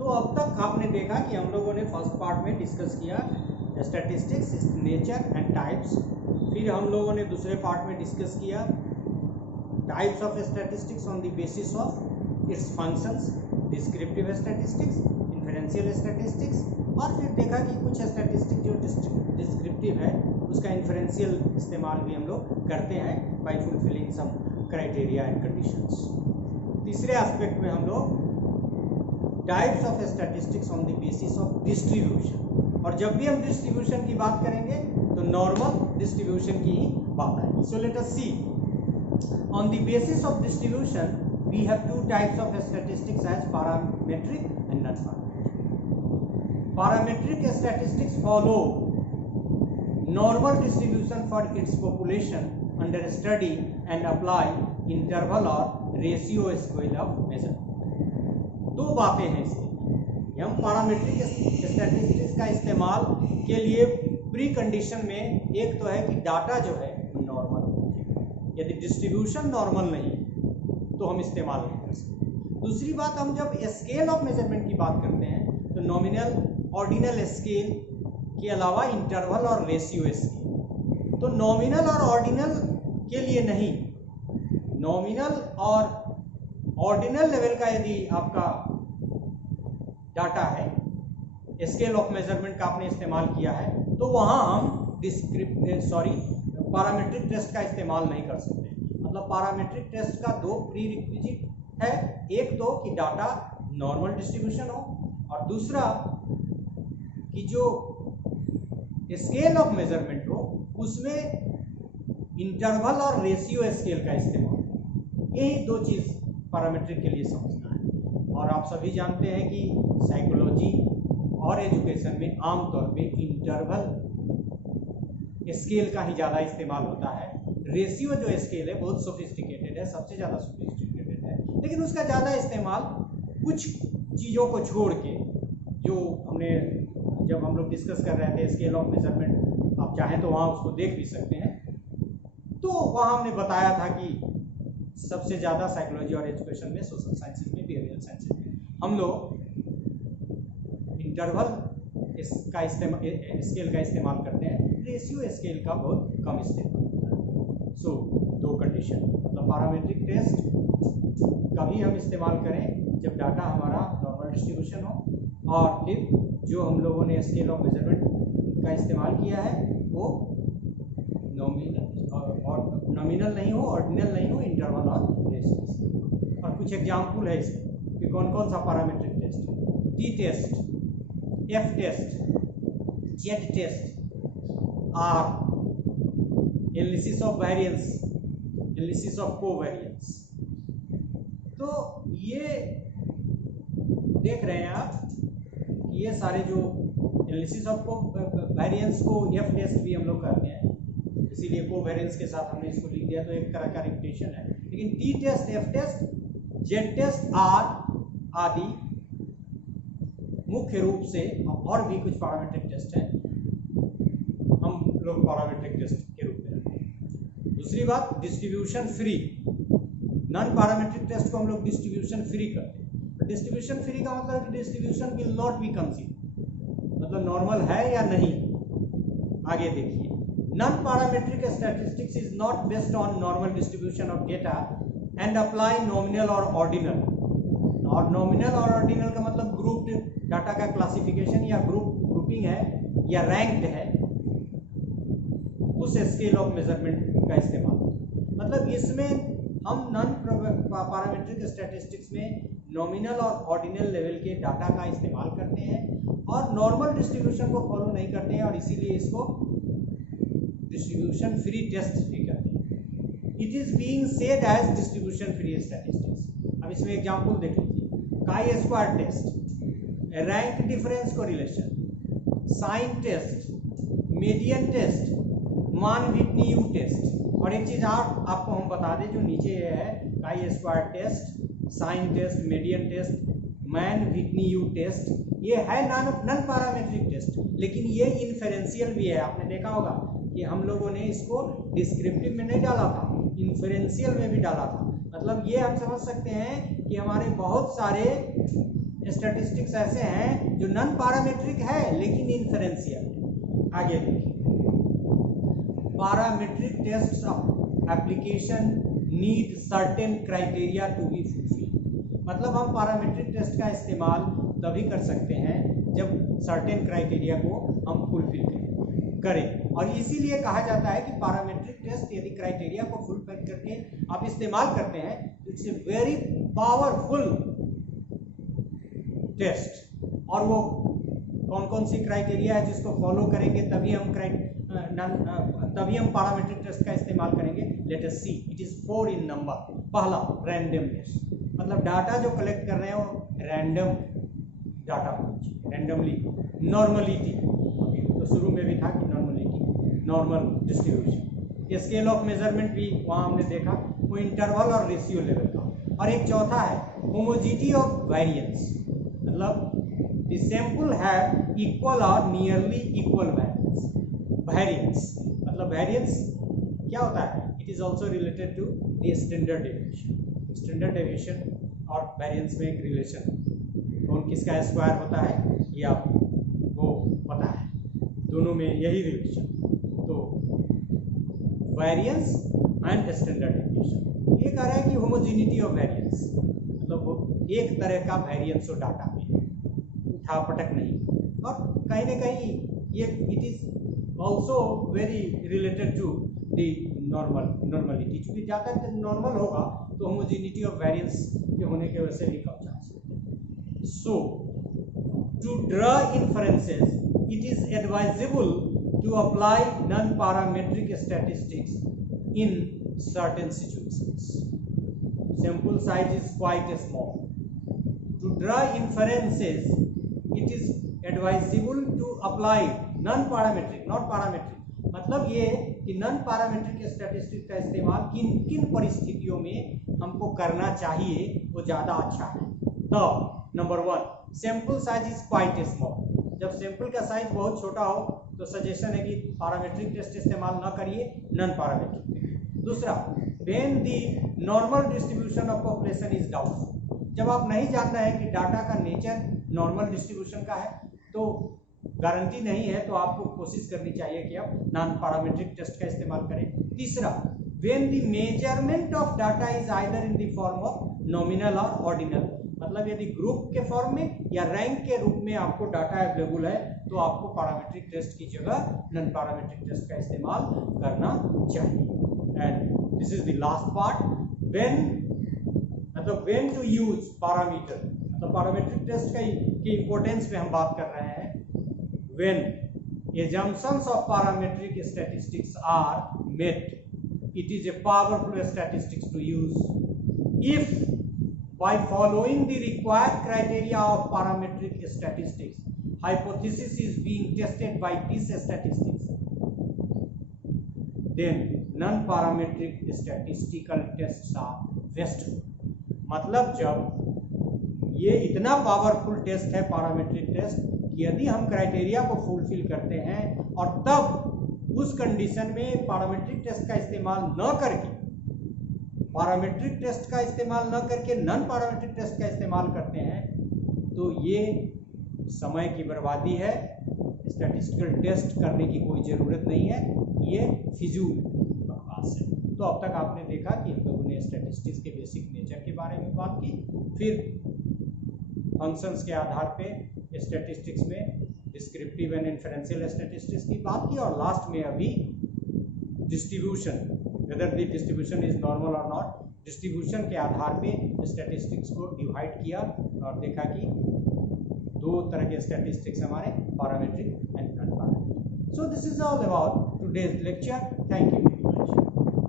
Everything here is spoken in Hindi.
तो अब तक आपने देखा कि हम लोगों ने फर्स्ट पार्ट में डिस्कस किया स्टैटिस्टिक्स, नेचर एंड टाइप्स। फिर हम लोगों ने दूसरे पार्ट में डिस्कस किया types of statistics on the basis of its functions, descriptive statistics, inferential statistics, और फिर देखा कि कुछ स्टैटिस्टिक्स जो डिस्क्रिप्टिव है उसका इन्फरेंशियल इस्तेमाल भी हम लोग करते हैं by fulfilling some criteria and conditions. तीसरे एस्पेक्ट में हम लोग types of statistics on the basis of distribution, और जब भी हम डिस्ट्रीब्यूशन की बात करेंगे तो नॉर्मल डिस्ट्रीब्यूशन की ही बात आएगी। So let us see on the basis of distribution we have two types of statistics as parametric and non-parametric. Parametric statistics follow normal distribution for its population under study and apply interval or ratio scale of measurement. दो बातें हैं इसके। हम parametric statistics का इस्तेमाल के लिए प्री कंडीशन में एक तो है कि डाटा जो है नॉर्मल हो, यदि डिस्ट्रीब्यूशन नॉर्मल नहीं तो हम इस्तेमाल नहीं कर सकते। दूसरी बात, हम जब स्केल ऑफ मेजरमेंट की बात करते हैं तो नॉमिनल, ऑर्डिनल स्केल के अलावा इंटरवल और रेशियो स्केल। तो नॉमिनल और ऑर्डिनल के लिए नहीं, नॉमिनल और ऑर्डिनल लेवल का यदि आपका डाटा है, स्केल ऑफ मेजरमेंट का आपने इस्तेमाल किया है, तो वहाँ हम पैरामीट्रिक टेस्ट का इस्तेमाल नहीं कर सकते। मतलब पैरामीट्रिक टेस्ट का दो प्री रिक्विजिट है, एक तो कि डाटा नॉर्मल डिस्ट्रीब्यूशन हो, और दूसरा कि जो स्केल ऑफ मेजरमेंट हो उसमें इंटरवल और रेशियो स्केल का इस्तेमाल। यही दो चीज़ पैरामीट्रिक के लिए समझना है। और आप सभी जानते हैं कि साइकोलॉजी और एजुकेशन में आमतौर पे इंटरवल स्केल का ही ज़्यादा इस्तेमाल होता है। रेशियो जो स्केल है बहुत सोफिस्टिकेटेड है, सबसे ज़्यादा सोफिस्टिकेटेड है, लेकिन उसका ज़्यादा इस्तेमाल कुछ चीज़ों को छोड़ के, जो हमने जब हम लोग डिस्कस कर रहे थे स्केल ऑफ मेजरमेंट, आप चाहें तो वहाँ उसको देख भी सकते हैं। तो वहाँ हमने बताया था कि सबसे ज़्यादा साइकोलॉजी और एजुकेशन में, सोशल साइंसेज में, बिहेवियरल साइंसेज में हम लोग इंटरवल का स्केल का इस्तेमाल करते हैं, रेशियो स्केल का बहुत कम इस्तेमाल। सो दो कंडीशन, मतलब पैरामीट्रिक टेस्ट कभी हम इस्तेमाल करें जब डाटा हमारा नॉर्मल डिस्ट्रीब्यूशन हो, और फिर जो हम लोगों ने स्केल ऑफ मेजरमेंट का इस्तेमाल किया है वो नॉमिनल नहीं हो, ऑर्डिनल नहीं हो, इंटरवल और रेशियो। और कुछ एग्जाम्पल है इसमें कि कौन कौन सा पैरामीट्रिक टेस्ट है। T test, F test, Z test, R, analysis of variance, analysis of covariance. तो ये देख रहे हैं आप कि ये सारे जो एनालिसिस ऑफ कोवेरिएंस को एफ टेस्ट भी हम लोग करते हैं, इसीलिए कोवेरिएंस के साथ हमने इसको लिख दिया, तो एक तरह का रिपीटेशन है। लेकिन T test, F test, Z test, R आदि मुख्य रूप से, और भी कुछ पैरामीट्रिक टेस्ट हैं, हम लोग पैरामीट्रिक टेस्ट के रूप में रखते हैं। दूसरी बात, distribution free, non parametric test को हम लोग डिस्ट्रीब्यूशन फ्री करते हैं। डिस्ट्रीब्यूशन फ्री का मतलब कि distribution will not be consider, मतलब नॉर्मल है या नहीं। आगे देखिए, non parametric statistics is not based on normal distribution of data and apply nominal और ऑर्डिनल। और नॉमिनल और ऑर्डिनल का मतलब ग्रुप्ड डाटा का क्लासिफिकेशन या ग्रुपिंग है या रैंक्ड है, उस स्केल ऑफ मेजरमेंट का इस्तेमाल। मतलब इसमें हम नॉन पैरामीट्रिक स्टैटिस्टिक्स में नॉमिनल और ऑर्डिनल लेवल के डाटा का इस्तेमाल करते हैं और नॉर्मल डिस्ट्रीब्यूशन को फॉलो नहीं करते हैं, और इसीलिए इसको डिस्ट्रीब्यूशन फ्री टेस्ट भी कहते हैं। It is being said as distribution free statistics. अब इसमें एग्जांपल देख लीजिए, chi square test, rank difference correlation, sign test, median test, Mann Whitney U test. और एक चीज आपको हम बता दें, जो नीचे ये है, chi square test, sign test, median test, Mann Whitney U test, ये है नॉन पैरामीट्रिक टेस्ट, लेकिन ये इन्फेरेंशियल भी है। आपने देखा होगा कि हम लोगों ने इसको डिस्क्रिप्टिव में नहीं डाला था, इन्फेरेंशियल में भी डाला था। मतलब ये हम समझ सकते हैं कि हमारे बहुत सारे स्टैटिस्टिक्स ऐसे हैं जो नॉन पैरामीट्रिक है लेकिन इन्फरेंशियल है। आगे देखिए, parametric tests of application need certain criteria to be fulfil. मतलब हम पैरामीट्रिक टेस्ट का इस्तेमाल तभी कर सकते हैं जब सर्टेन क्राइटेरिया को हम फुलफिल करें, और इसीलिए कहा जाता है कि पैरामीट्रिक टेस्ट यदि क्राइटेरिया को फुलफिल करके आप इस्तेमाल करते हैं, it's a very powerful test. और वो कौन कौन सी क्राइटेरिया है जिसको फॉलो करेंगे तभी हम पैरामीट्रिक टेस्ट का इस्तेमाल करेंगे। Let us see, it is 4 in number. पहला, रैंडमनेस, मतलब डाटा जो कलेक्ट कर रहे हैं वो रैंडम डाटा होना चाहिए, रैंडमली। नॉर्मलिटी, तो शुरू में भी था कि normality, normal distribution. Scale of measurement भी वहाँ हमने देखा, वो इंटरवल और रेशियो लेवल का। और एक चौथा है होमोजिनिटी ऑफ वेरिएंस, मतलब द सैंपल हैव इक्वल और नियरली इक्वल वेरिएंस। वेरिएंस मतलब वेरिएंस क्या होता है? It is also related to the standard deviation. Standard deviation और वेरिएंस में एक रिलेशन, कौन किसका स्क्वायर होता है ये आपको पता है, दोनों में यही रिलेशन। तो वेरिएंस एंड स्टैंडर्ड डेविएशन, ये कह रहा है कि होमोजिनिटी ऑफ वेरिएंस, मतलब वो एक तरह का वेरिएंस हो डाटा में, उठा पटक नहीं। और कहीं ना कहीं ये it is also very related to the normality, चूंकि ज़्यादा नॉर्मल होगा तो होमोजिनिटी ऑफ वेरिएंस के होने की वजह से भी कम चांस होते हैं। So to draw inferences it is advisable to apply non-parametric statistics in certain situations. Sample size is quite small. To draw inferences, it is advisable to apply non-parametric, not parametric. मतलब ये कि नॉन पैरामीट्रिक स्टैटिस्टिक्स का इस्तेमाल किन किन परिस्थितियों में हमको करना चाहिए वो ज़्यादा अच्छा है। तो number 1, sample size is quite small. जब सैंपल का साइज बहुत छोटा हो तो सजेशन है कि पैरामीट्रिक टेस्ट इस्तेमाल ना करिए, नॉन पैरामीट्रिक। दूसरा, when the normal distribution of population is doubtful. जब आप नहीं जान रहे हैं कि डाटा का नेचर नॉर्मल डिस्ट्रीब्यूशन का है, तो गारंटी नहीं है, तो आपको कोशिश करनी चाहिए कि आप नॉन पैरामीट्रिक टेस्ट का इस्तेमाल करें। तीसरा, when the measurement of data is either in the form of nominal और ऑर्डिनल, मतलब यदि ग्रुप के फॉर्म में या रैंक के रूप में आपको डाटा अवेलेबल है तो आपको पैरामीट्रिक टेस्ट की जगह नॉन पैरामीट्रिक टेस्ट का इस्तेमाल करना चाहिए। And this is the last part, when to use parameter, मतलब पैरामीट्रिक टेस्ट की इंपॉर्टेंस पे हम बात कर रहे हैं। When assumptions of parametric statistics are met, it is a powerful statistics to use if by following the required criteria of parametric statistics, hypothesis is being tested by these statistics, then non-parametric statistical tests are best। मतलब जब ये इतना पावरफुल टेस्ट है पैरामीट्रिक टेस्ट, यदि हम क्राइटेरिया को फुलफिल करते हैं और तब उस कंडीशन में पैरामीट्रिक टेस्ट का इस्तेमाल न करके नॉन पैरामीट्रिक टेस्ट का इस्तेमाल करते हैं, तो ये समय की बर्बादी है। स्टैटिस्टिकल टेस्ट करने की कोई ज़रूरत नहीं है, ये फिजूल बकवास है। तो अब तक आपने देखा कि हम लोगों ने स्टैटिस्टिक्स के बेसिक नेचर के बारे में बात की, फिर फंक्शंस के आधार पे स्टैटिस्टिक्स में डिस्क्रिप्टिव एंड इन्फरेंशियल स्टैटिस्टिक्स की बात की, और लास्ट में अभी distribution, whether the distribution is normal और नॉट, डिस्ट्रीब्यूशन के आधार पे स्टैटिस्टिक्स को डिवाइड किया और देखा कि 2 तरह के स्टैटिस्टिक्स हमारे, parametric and non parametric. So this is all about today's lecture. Thank you.